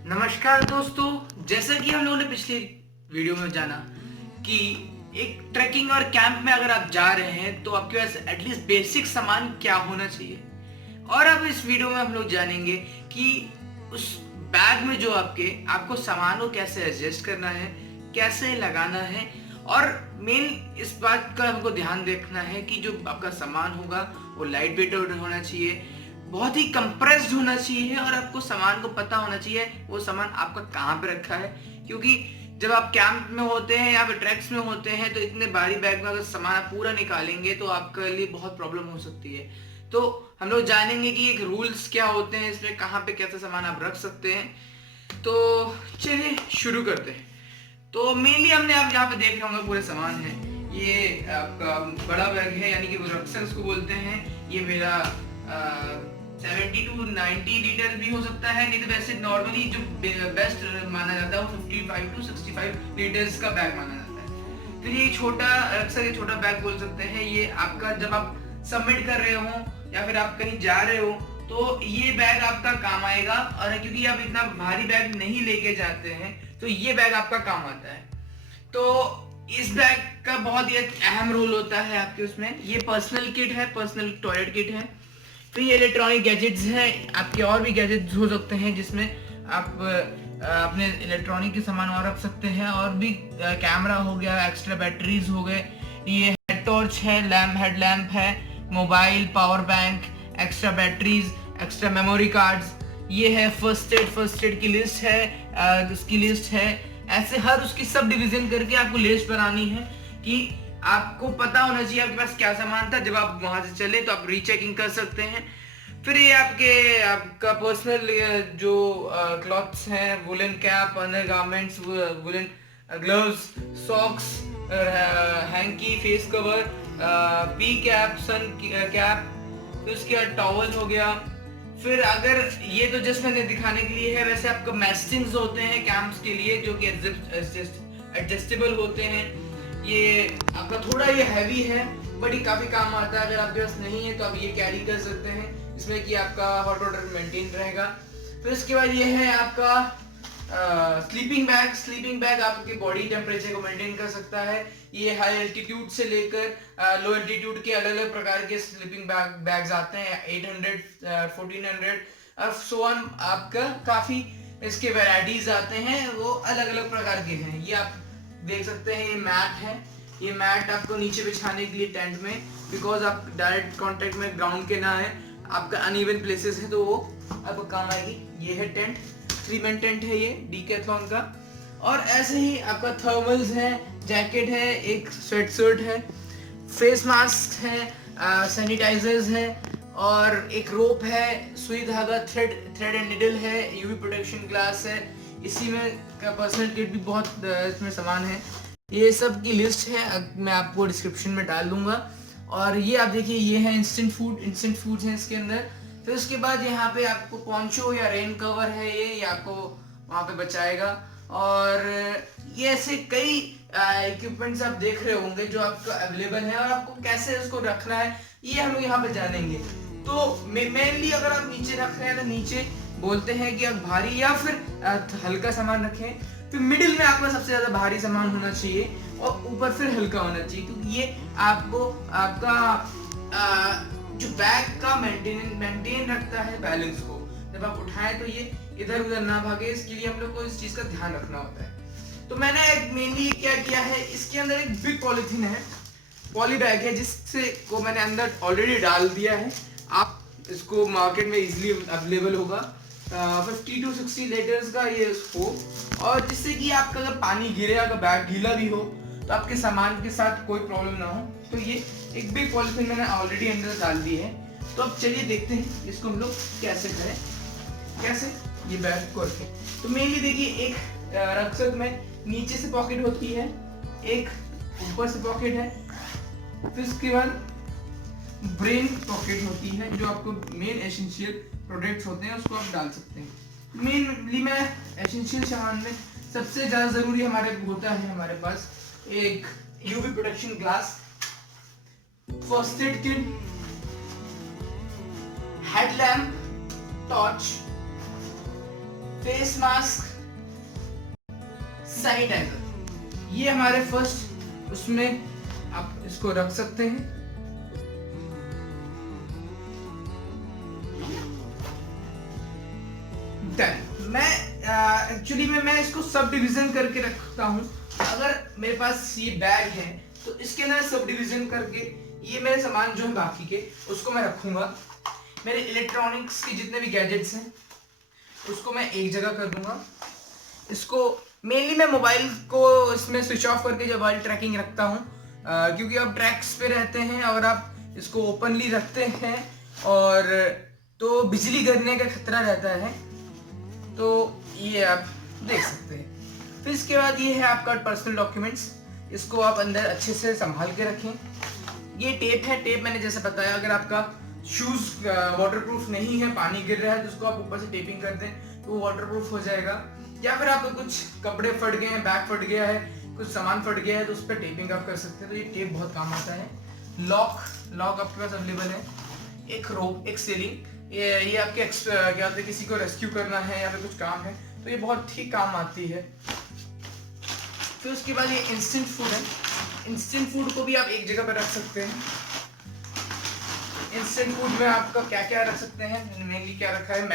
नमस्कार दोस्तों, जैसा कि हम लोगों ने पिछली वीडियो में जाना कि एक ट्रैकिंग और कैंप में अगर आप जा रहे हैं तो आपके पास एटलीस्ट बेसिक सामान क्या होना चाहिए। और अब इस वीडियो में हम लोग जानेंगे कि उस बैग में जो आपको सामान को कैसे एडजस्ट करना है, कैसे लगाना है। और मेन इस बात का हमको ध्यान रखना है कि जो आपका सामान होगा वो लाइट वेट होना चाहिए, बहुत ही कंप्रेस्ड होना चाहिए और आपको सामान को पता होना चाहिए वो सामान आपका कहाँ पे रखा है। क्योंकि जब आप कैंप में होते हैं या फिर ट्रैक्स में होते हैं तो इतने भारी बैग में अगर सामान आप पूरा निकालेंगे तो आपके लिए बहुत प्रॉब्लम हो सकती है। तो हम लोग जानेंगे कि एक रूल्स क्या होते हैं, इसमें कहाँ पे कैसे सामान आप रख सकते हैं। तो चलिए शुरू करते हैं। तो मेनली हमने आप यहाँ पे देख रहे होंगे पूरे सामान है। ये आपका बड़ा बैग है, यानी कि वो रक्सक उसको बोलते हैं। ये मेरा 70 to 90 लीटर भी हो सकता है, नहीं तो वैसे नॉर्मली जो बेस्ट माना जाता है वो 55 to 65 लीटर्स का बैग माना जाता है। फिर ये छोटा रक्सक, ये छोटा बैग बोल सकते हैं। ये आपका जब आप सबमिट कर रहे हो या फिर आप कहीं जा रहे हो तो ये बैग आपका काम आएगा। और क्योंकि आप इतना भारी बैग नहीं लेके जाते हैं तो ये बैग आपका काम आता है। तो इस बैग का बहुत ही अहम रोल होता है आपके उसमें। ये पर्सनल किट है, पर्सनल टॉयलेट किट है। फिर ये इलेक्ट्रॉनिक गैजेट्स हैं, आपके और भी गैजेट्स हो सकते हैं जिसमें आप अपने इलेक्ट्रॉनिक के सामान और रख सकते हैं। और भी कैमरा हो गया, एक्स्ट्रा बैटरीज हो गए, ये हेड टॉर्च है, लैम्प, हेड लैम्प है, mobile, power bank, extra batteries, extra memory cards. ये है फर्स्ट एड की लिस्ट है, उसकी लिस्ट है। ऐसे हर उसकी सब डिवीजन करके आपको लिस्ट बनानी है कि आपको पता होना चाहिए आपके पास क्या सामान था। जब आप वहां से चले तो आप रीचेकिंग कर सकते हैं। फिर ये आपका पर्सनल जो क्लॉथ्स हैं, woollen cap, under garments, woollen gloves, socks, hanky, face cover, P cap, sun cap, फिर उसके बाद टॉवल हो गया। फिर अगर ये तो जस्ट मैंने दिखाने के लिए है, वैसे आपको मैस्टिंग्स होते हैं कैंप्स के लिए जो कि एडजस्टेबल होते हैं। ये आपका थोड़ा ये हैवी है बट ये काफी काम आता है। अगर आपके पास नहीं है तो आप ये कैरी कर सकते हैं, इसमें कि आपका हॉट वाटर मेंटेन रहेगा। फिर इसके बाद ये है आपका स्लीपिंग बैग आपके बॉडी टेम्परेचर को मेंटेन कर सकता है। ये हाई एल्टीट्यूड से लेकर लो एल्टीट्यूड के अलग अलग प्रकार के स्लीपिंग बैग्स आते हैं, 800, 1400 सो ऑन। आपका काफी इसके वैरायटीज आते हैं, वो अलग अलग प्रकार के हैं। ये आप देख सकते हैं, ये मैट है। ये मैट आपको नीचे बिछाने के लिए टेंट में, बिकॉज आप डायरेक्ट कांटेक्ट में ग्राउंड के ना है, आपका अनइवन प्लेसेस है तो वो आपको काम आएगी। ये है टेंट, 3 मैन टेंट है ये डीकैथलॉन का। और ऐसे ही आपका थर्मल्स है, जैकेट है, एक स्वेट शर्ट है, फेस मास्क है, सैनिटाइजर्स है, और एक रोप है, सुई धागा, थ्रेड एंड निडल है, यूवी प्रोटेक्शन ग्लास है। इसी में का पर्सनल किट भी बहुत इसमें सामान है। ये सब की लिस्ट है, मैं आपको डिस्क्रिप्शन में डाल दूंगा। और ये आप देखिए, ये है इंस्टेंट फूड है इसके अंदर। फिर उसके बाद यहाँ पे आपको पोंचो या रेन कवर है, ये आपको वहाँ पे बचाएगा। और ये ऐसे कई इक्विपमेंट्स आप देख रहे होंगे जो आपका अवेलेबल है, और आपको कैसे उसको रखना है ये हम लोग यहाँ पे जानेंगे। तो मेनली अगर आप नीचे रख रहे हैं तो नीचे बोलते हैं कि आप भारी या फिर हल्का सामान रखें। फिर मिडिल में आपका सबसे ज्यादा भारी सामान होना चाहिए और ऊपर फिर हल्का होना चाहिए, क्योंकि ये आपको आपका जो बैग का मेंटेन रखता है बैलेंस को। जब आप उठाएं तो ये इधर उधर ना भागे, इसके लिए हम लोग को इस चीज का ध्यान रखना होता है। तो मैंने मेनली क्या किया है, इसके अंदर एक बिग पॉलीथीन है, पॉली बैग है, जिससे को मैंने अंदर ऑलरेडी डाल दिया है। आप इसको मार्केट में इजीली अवेलेबल होगा, 50 to 60 लीटर्स का ये हो। और जिससे कि आपका अगर पानी गिरे, अगर बैग गीला भी हो तो आपके सामान के साथ कोई प्रॉब्लम ना हो। तो ये एक बिग पॉलीथीन मैंने ऑलरेडी अंदर डाल दी है। तो अब चलिए देखते हैं इसको हम लोग कैसे करें, कैसे ये बैग को रखें। तो मेनली देखिए, एक रक्सक में नीचे से पॉकेट होती है, एक ऊपर से पॉकेट है, फिर उसके बाद ब्रेन पॉकेट होती है जो आपको मेन एसेंशियल प्रोडक्ट्स होते हैं उसको आप डाल सकते हैं। मेनली मैं एसेंशियल सामान में सबसे ज्यादा जरूरी हमारे होता है हमारे पास एक UV protection glass, first aid kit, headlamp, torch, face face mask, sanitiser, ये हमारे फर्स्ट उसमें आप इसको रख सकते हैं। मैं एक्चुअली मैं इसको सब डिवीजन करके रखता हूँ। अगर मेरे पास ये बैग है तो इसके अंदर सब डिवीजन करके ये मेरे सामान जो है बाकी के उसको मैं रखूंगा। मेरे इलेक्ट्रॉनिक्स के जितने भी गैजेट्स हैं उसको मैं एक जगह कर दूंगा। इसको मेनली मैं मोबाइल को इसमें स्विच ऑफ करके जब मोबाइल ट्रैकिंग रखता हूँ, क्योंकि आप ट्रैक्स पे रहते हैं और आप इसको ओपनली रखते हैं और तो बिजली गिरने का खतरा रहता है, तो ये आप देख सकते हैं। फिर इसके बाद ये है आपका पर्सनल डॉक्यूमेंट्स, इसको आप अंदर अच्छे से संभाल के रखें। ये टेप है, टेप मैंने जैसे बताया, अगर आपका शूज वाटरप्रूफ नहीं है, पानी गिर रहा है, तो उसको आप ऊपर से टेपिंग कर दें तो वो वाटरप्रूफ हो जाएगा। या फिर आपको कुछ कपड़े फट गए हैं, बैग फट गया है, कुछ सामान फट गया है, तो उस पर टेपिंग आप कर सकते हैं, तो ये टेप बहुत काम आता है। लॉक आपके पास अवेलेबल है, एक रोप, एक सीलिंग, ये आपके क्या होता है, किसी को रेस्क्यू करना है या फिर कुछ काम है तो ये बहुत ही काम आती है। फिर उसके बाद ये इंस्टेंट फूड है, इंस्टेंट फूड को भी आप एक जगह पर रख सकते हैं। इंस्टेंट फूड में आपका क्या क्या रख सकते हैं, मेनली क्या रखा है,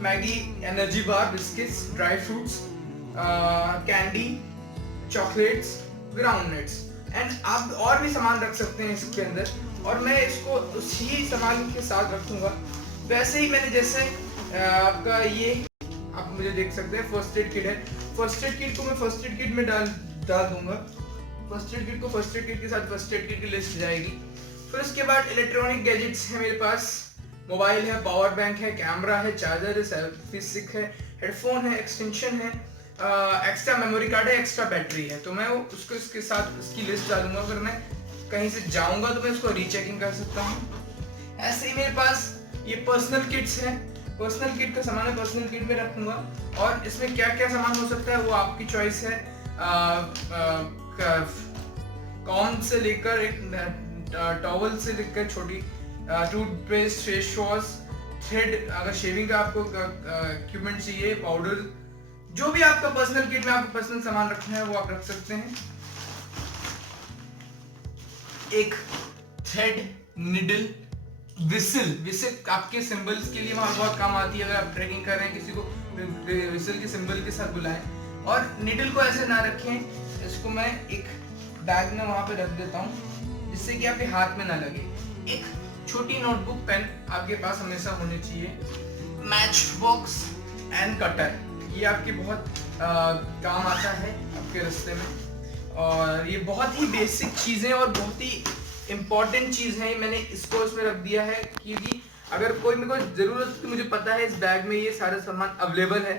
Maggi, energy bar, biscuits, dry fruits, candy, chocolates, ground nuts and आप और भी सामान रख सकते हैं इसके अंदर, और मैं इसको उसी सामान के साथ रखूंगा। वैसे ही मैंने जैसे आपका ये आप मुझे देख सकते हैं फर्स्ट एड किट है, फर्स्ट एड किट को मैं फर्स्ट एड किट में डाल दूंगा। फर्स्ट एड किट को फर्स्ट एड किट के साथ फर्स्ट एड किट की लिस्ट जाएगी। फिर उसके बाद इलेक्ट्रॉनिक गैजेट्स है मेरे पास, मोबाइल है, पावर बैंक है, कैमरा है, चार्जर है, सेल्फी स्टिक है, हेडफोन है, एक्सटेंशन है, एक्स्ट्रा मेमोरी कार्ड है, एक्स्ट्रा बैटरी है, तो मैं उसको इसके साथ इसकी लिस्ट डालूंगा। अगर मैं कहीं से जाऊंगा तो मैं उसको रीचेकिंग कर सकता हूँ। ऐसे ही मेरे पास ये पर्सनल किट्स है, पर्सनल किट का सामान है, पर्सनल किट में रखूंगा। और इसमें क्या क्या सामान हो सकता है वो आपकी चॉइस है। कॉम से लेकर एक टॉवल से लेकर छोटी टूथपेस्ट, फेस वॉश, थ्रेड, अगर शेविंग का आपको इक्विपमेंट चाहिए, पाउडर, जो भी आपका पर्सनल किट में आपको पर्सनल सामान रखना है वो आप रख सकते हैं। एक थ्रेड, निडल, विसल आपके सिंबल्स के लिए वहां बहुत काम आती है। अगर आप ट्रैकिंग कर रहे हैं, किसी को विसल के सिंबल के साथ बुलाएं। और निडल को ऐसे ना रखें, इसको मैं एक बैग में वहां पे रख देता हूँ जिससे कि आपके हाथ में ना लगे। एक छोटी नोटबुक, पेन आपके पास हमेशा होनी चाहिए। मैच बॉक्स एंड कटर, ये आपकी बहुत काम आता है आपके रास्ते में, और ये बहुत ही बेसिक चीज़ें और बहुत ही इम्पॉर्टेंट चीज़ है। मैंने इसको इसमें रख दिया है क्योंकि अगर कोई मेरे को ज़रूरत, तो मुझे पता है इस बैग में ये सारे सामान अवेलेबल है,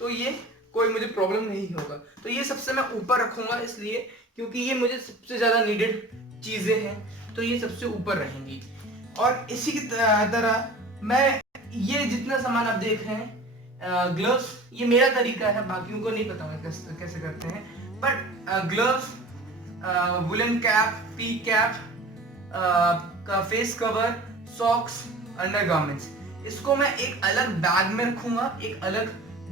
तो ये कोई मुझे प्रॉब्लम नहीं होगा। तो ये सबसे मैं ऊपर रखूँगा, इसलिए क्योंकि ये मुझे सबसे ज़्यादा नीडेड चीज़ें हैं, तो ये सबसे ऊपर रहेंगी। और इसी की तरह मैं ये जितना सामान आप देख रहे हैं, ग्लव्स, ये मेरा तरीका है, बाकियों को नहीं पता मैं कैसे करते हैं, but gloves, woollen cap, P cap, का फेस कवर, सॉक्स, अंडरगारमेंट्स, इसको मैं एक अलग बैग में रखूंगा, एक अलग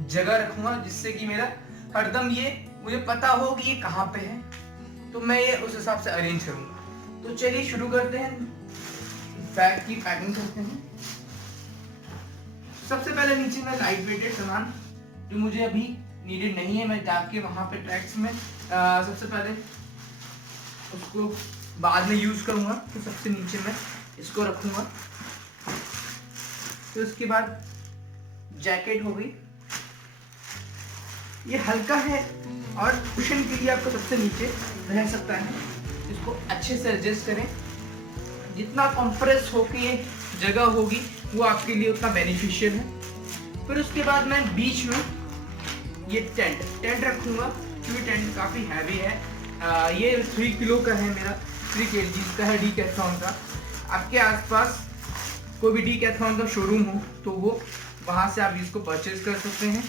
जगह रखूंगा, जिससे कि मेरा हरदम ये मुझे पता हो कि ये कहाँ पे है, तो मैं ये उस हिसाब से अरेंज करूंगा। तो चलिए शुरू करते हैं, बैग की पैकिंग करते हैं। सबसे पहले नीचे में लाइट वेटेड सामान जो मुझे अभी नीडेड नहीं है, मैं जाके वहां पे ट्रैक्स में सबसे पहले उसको बाद में यूज करूंगा, तो सबसे नीचे में इसको रखूंगा। तो इसके बाद जैकेट हो गई, ये हल्का है और कुशन के लिए आपको सबसे नीचे रह सकता है, इसको अच्छे से एडजस्ट करें, जितना कंप्रेस होके ये जगह होगी वो आपके लिए उतना बेनिफिशियल है। फिर उसके बाद मैं बीच में ये टेंट रखूंगा, क्योंकि टेंट काफ़ी हैवी है, ये 3 किलो का है मेरा, 3 kg का है डीकैथलॉन का। आपके आसपास कोई भी डीकैथलॉन का शोरूम हो तो वो वहाँ से आप इसको परचेज कर सकते हैं।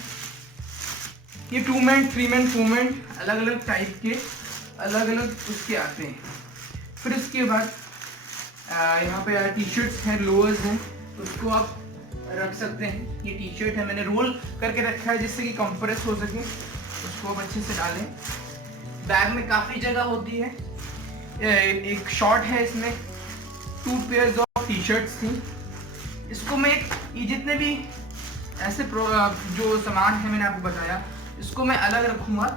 ये 2 मैन, 3 मैन, 4 मैन, अलग अलग टाइप के अलग अलग उसके आते हैं। फिर इसके बाद यहाँ पे टी शर्ट्स हैं, लोअर्स हैं, उसको आप रख सकते हैं। ये टी शर्ट है, मैंने रोल करके रखा है जिससे कि कंप्रेस हो सके, उसको अब अच्छे से डालें। बैग में काफ़ी जगह होती है। एक शॉर्ट है, इसमें 2 पेयर्स ऑफ टी शर्ट्स थी। इसको मैं ये जितने भी ऐसे जो सामान है मैंने आपको बताया, इसको मैं अलग रखूँगा।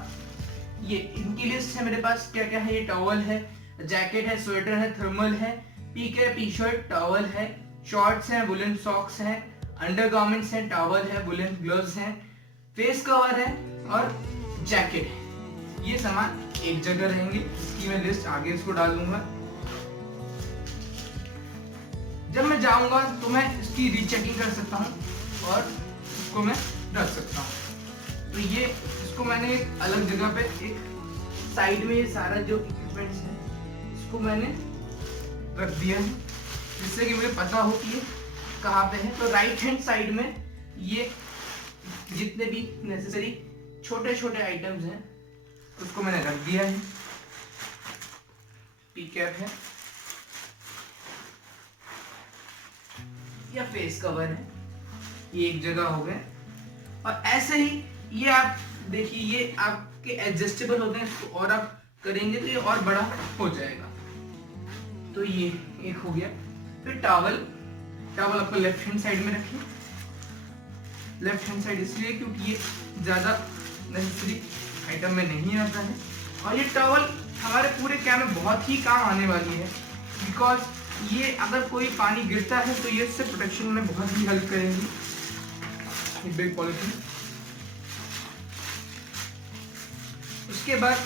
ये इनकी लिस्ट है मेरे पास क्या क्या है। ये टॉवल है, जैकेट है, स्वेटर है, थर्मल है, पीके टी शर्ट, टॉवल है, शॉर्ट्स हैं, वुलन सॉक्स हैं, अंडरगारमेंट्स हैं, टॉवल है, वुलन ग्लव्स हैं, फेस कवर है और जैकेट है। ये सामान एक जगह रहेंगे। इसकी मैं लिस्ट आगे इसको डाल दूंगा। जब मैं जाऊंगा तो मैं इसकी रीचेकिंग कर सकता हूँ और इसको मैं रख सकता हूँ। तो ये इसको मैंने एक अलग जगह पे एक साइड में ये सारा जो इक्विपमेंट्स है इसको मैंने रख दिया है, जिससे कि मुझे पता हो कि ये कहाँ पे है। तो राइट हैंड साइड में ये जितने भी नेसेसरी छोटे छोटे आइटम्स हैं उसको मैंने रख दिया है। पी कैप है या फेस कवर है, ये एक जगह हो गए। और ऐसे ही ये आप देखिए, ये आपके एडजस्टेबल होते हैं, इसको और आप करेंगे तो ये और बड़ा हो जाएगा। तो ये एक हो गया। फिर टॉवल आपको लेफ्ट हैंड साइड में रखिए। लेफ्ट हैंड साइड इसलिए क्योंकि ये ज्यादा नेसेसरी आइटम में नहीं आता है। और ये टॉवल हमारे पूरे कैम्प में बहुत ही काम आने वाली है, बिकॉज ये अगर कोई पानी गिरता है तो ये इससे प्रोटेक्शन में बहुत ही हेल्प करेंगी। ये बिग पॉलिथीन। उसके बाद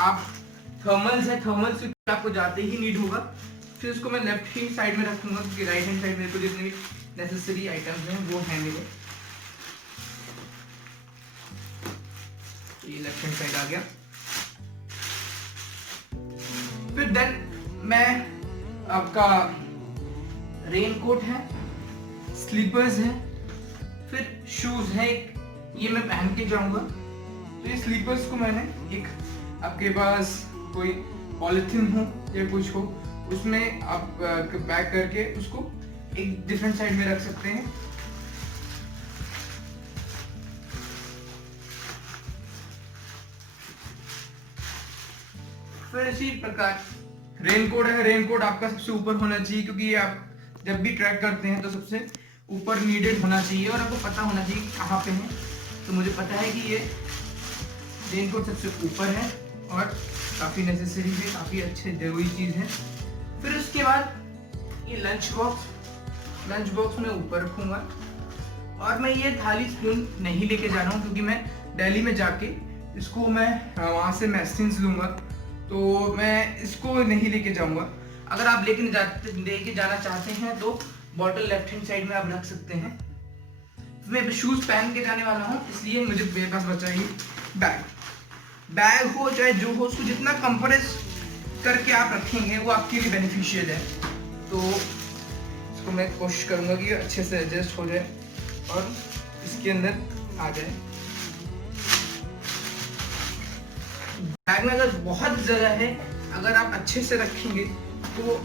आप थर्मल्स है, थर्मल्स आपको जाते ही नीड होगा। फिर उसको मैं लेफ्ट हैंड साइड में रखूंगा क्योंकि राइट हैंड साइड मेरे को जितने भी नेसेसरी आइटम्स हैं वो हैं मेरे। ये लेफ्ट हैंड साइड आ गया। फिर देन मैं आपका रेनकोट है, स्लीपर्स है, फिर शूज है, ये मैं पहन के जाऊंगा। तो ये स्लीपर्स को मैंने एक आपके पास कोई पॉलिथीन हो या कुछ हो उसमें आप पैक करके उसको एक डिफरेंट साइड में रख सकते हैं। फिर इसी प्रकार रेनकोट है। रेनकोट आपका सबसे ऊपर होना चाहिए क्योंकि आप जब भी ट्रैक करते हैं तो सबसे ऊपर नीडेड होना चाहिए और आपको पता होना चाहिए कि कहाँ पे है। तो मुझे पता है कि ये रेनकोट सबसे ऊपर है और काफ़ी नेसेसरी है, काफ़ी अच्छे जरूरी चीज़ है। फिर उसके बाद ये लंच बॉक्स मैं ऊपर रखूँगा। और मैं ये थाली स्पून नहीं लेके जा रहा हूँ क्योंकि मैं दिल्ली में जाके इसको मैं वहाँ से मैस्टिन्स लूँगा, तो मैं इसको नहीं लेके जाऊँगा। अगर आप लेके जाना चाहते हैं तो बॉटल लेफ्ट हैंड साइड में आप रख सकते हैं। मैं शूज पहन के जाने वाला हूँ इसलिए मुझे मेरे पास बचा ही बैग हो चाहे जो हो, उसको जितना कंप्रेस करके आप रखेंगे वो आपके लिए बेनिफिशियल है। तो इसको मैं कोशिश करूँगा कि अच्छे से एडजस्ट हो जाए और इसके अंदर आ जाए। बैग में अगर बहुत जगह है, अगर आप अच्छे से रखेंगे तो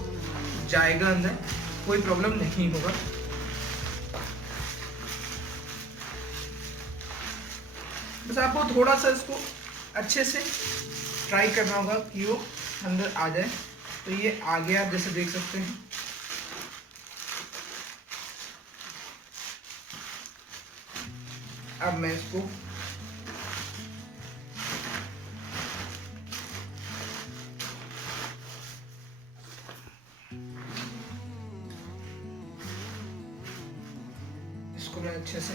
जाएगा अंदर, कोई प्रॉब्लम नहीं होगा। बस आपको थोड़ा सा इसको अच्छे से ट्राई करना होगा कि वो अंदर आ जाए। तो ये आ गया, आप जैसे देख सकते हैं। अब मैं इसको मैं अच्छे से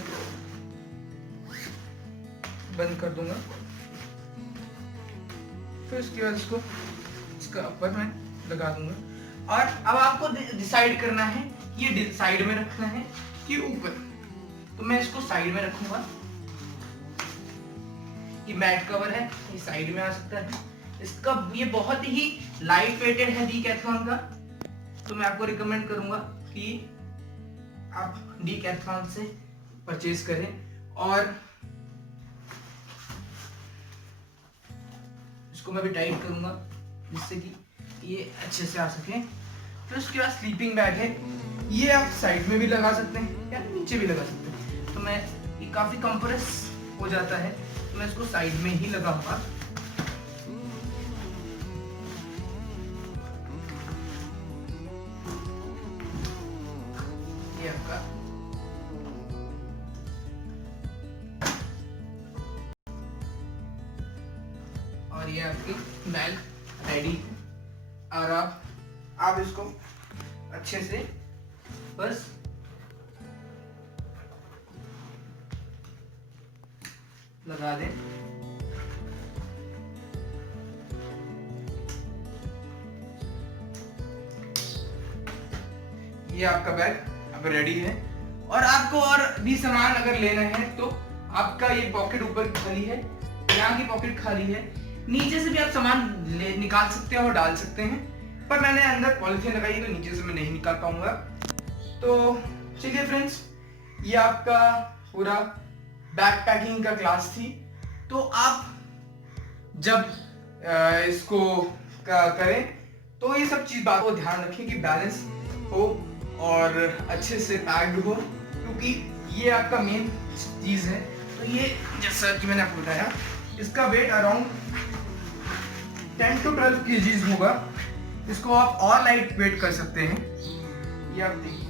बंद कर दूंगा। फिर उसके बाद इसका अपर मैं लगा दूंगा। और अब आपको डिसाइड करना है कि ये साइड में रखना है कि ऊपर। तो मैं इसको साइड में रखूंगा। ये मैट कवर है, ये साइड में आ सकता है। इसका ये बहुत ही लाइट वेटेड है डीकैथलॉन का, तो मैं आपको रिकमेंड करूंगा कि आप डीकैथलॉन से परचेज करें। और इसको मैं भी टाइट करूंगा जिससे कि ये अच्छे से आ सके। फिर उसके बाद स्लीपिंग बैग है। ये आप साइड में भी लगा सकते हैं या नीचे भी लगा सकते हैं। तो मैं ये काफी कंप्रेस हो जाता है तो मैं इसको साइड में ही लगाऊंगा। ये आपका और ये आपकी बैग रेडी है। और आप इसको अच्छे से बस लगा दें। ये आपका बैग अब रेडी है। और आपको और भी सामान अगर लेना है तो आपका ये पॉकेट ऊपर खाली है, यहाँ की पॉकेट खाली है, नीचे से भी आप सामान निकाल सकते हैं और डाल सकते हैं, पर मैंने अंदर पॉलिथीन लगाई है तो नीचे से मैं नहीं निकाल पाऊंगा। तो चलिए फ्रेंड्स, ये आपका पूरा बैक पैकिंग का क्लास थी। तो आप जब इसको करें तो ये सब चीज बात को ध्यान रखें कि बैलेंस हो और अच्छे से पैक्ड हो, क्योंकि ये आपका मेन चीज है। तो ये जैसा कि मैंने आपको बताया, इसका वेट अराउंड 10 to 12 kg होगा। इसको आप और लाइट वेट कर सकते हैं। ये आप देखिए।